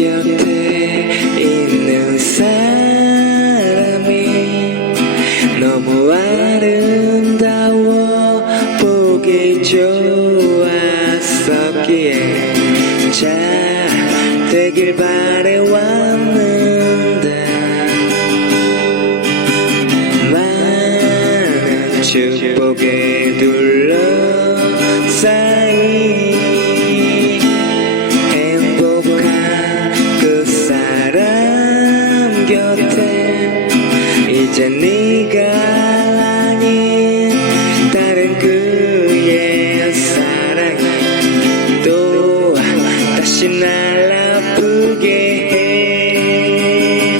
곁에 있는 사람이 너무 아름다워 보기 좋았었기에 잘 되길 바라. 이제 네가 아닌 다른 그의 사랑이 또 다시 날 아프게 해.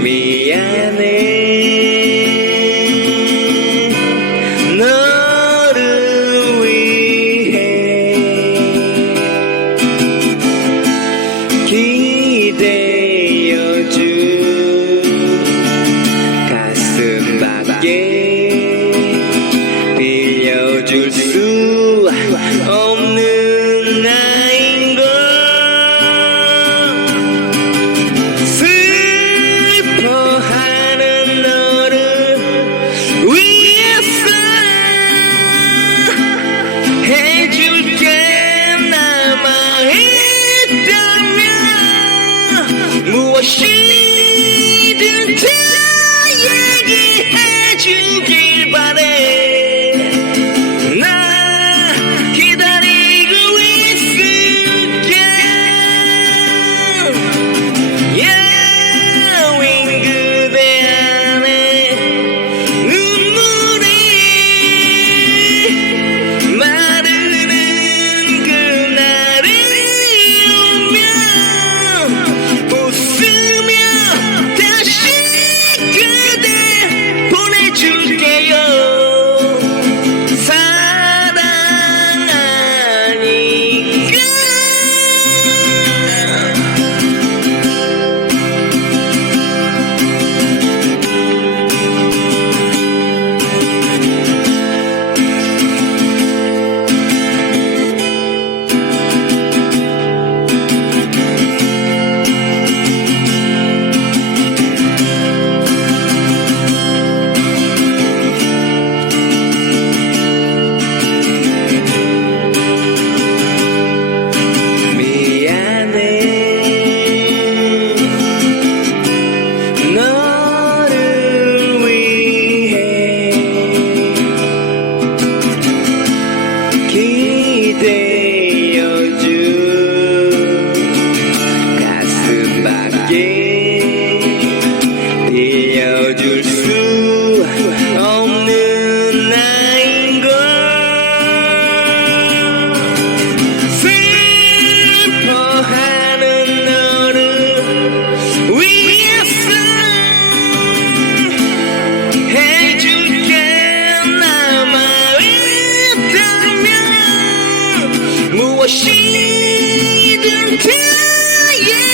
미안해. 너를 위해 기대 You. 해줄게. 남아있다면 무엇이든 그의